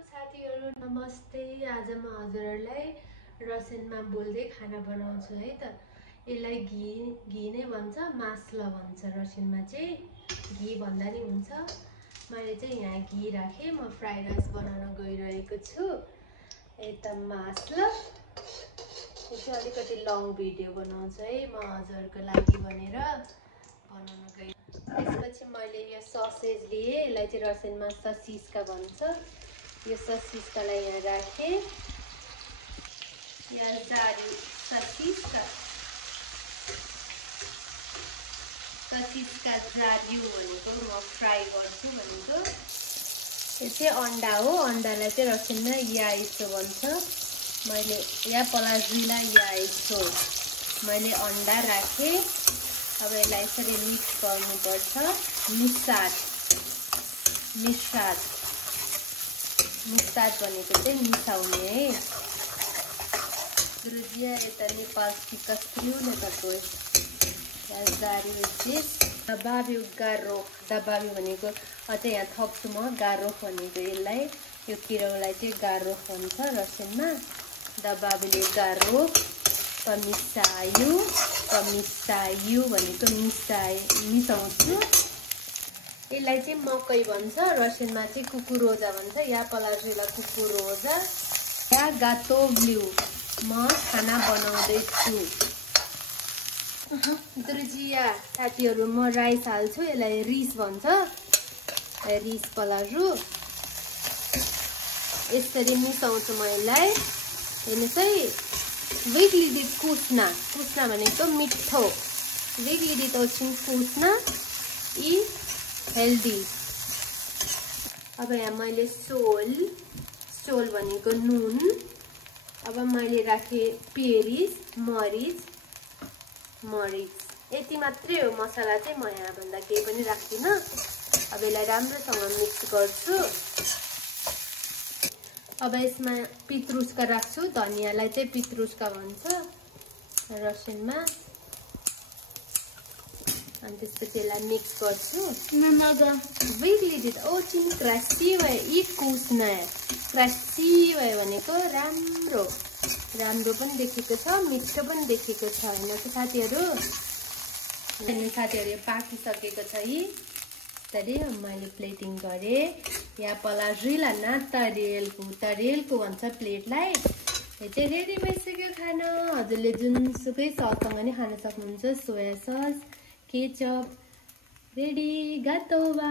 साथीहरु नमस्ते। आज म हजुरहरुलाई रसिनमा बोल्दै खाना बनाउँछु है त। यसलाई घी नै भन्छ, मास्ला भन्छ। रसिनमा चाहिँ घी भन्दा नि हुन्छ। मैले चाहिँ यहाँ घी राखे, म फ्राई राइस बनाउन गइरहेको छु। यता मास्ला यो चाहिँ अलिकति लङ भिडियो बनाउँछु है म हजुरहरुको लागि भनेर बनाउन गए। त्यसपछि मैले यो ससेज लिए, यसलाई चाहिँ रसिनमा ससिस्का भन्छ। यो ससिस्कालाई यहाँ राखे। यहाँ जारी ससिस्का जारियो भनेको म फ्राई गर्छु भनेको। यो चाहिँ अन्डा हो, अन्डालाई चाहिँ रसिनमा याइसो भन्छ। मैले या पलाजुला याइसो मैले अन्डा राखे। अब यसलाई यसरी मिक्स गर्नुपर्छ। मिसाद भनेको चाहिँ मिसाउने है। गुरुजिया यता नेपाल कस्त्रियो न तको जारी चिज दबाबिउ गारोख। दबाबी भनेको अझै यहाँ थप्छु म गारोख भनेको। यसलाई यो किराउलाई चाहिँ गारोख भन्छ रसिनमा। दबाबीले गारोख मिसायो भनेको मिसाउँछु। यसलाई चाहिँ मकै भन्छ, रसिनमा चाहिँ कुकुरोजा भन्छ। या पलाजुला कुकुरोजा या गातोब्ल्यू। म खाना बनाउँदैछु। दुर्जिया साथीहरु म राइस हाल्छु। यसलाई रिस भन्छ, रिस पलाजु। यसरी मिसाउँछु म यसलाई। हेर्नुस् है, वेगली कुस्ना भनेको मिठो। वेगली ओछिन कुस्ना इ हेल्दी। अब यहाँ मैले सोल भनेको नुन। अब मैले राखे पेरिस मरिच यति मात्रै हो मसला चाहिँ। म यहाँ भन्दा केही पनि राख्दिनँ। अब यसलाई राम्रोसँग मिक्स गर्छु। अब यसमा पित्रुस्का राख्छु। धनियालाई चाहिँ पित्रुस्का भन्छ रसिनमा। अनि त्यसपछि यसलाई मिक्स गर्छु। क्रासिभए यी कुस्ना क्रासिभए भनेको राम्रो पनि देखेको छ, मिठो पनि देखेको छ हैन साथीहरु। यो पाकिसकेको छ। यी तरी मैले प्लेटिङ गरे। या पलाजुला न तरेलको भन्छ प्लेटलाई। यो चाहिँ रेडी भइसक्यो खाना। हजुरले जुनसुकै सससँग नि खान सक्नुहुन्छ। Soya sauce, ketchup ready गातोबा।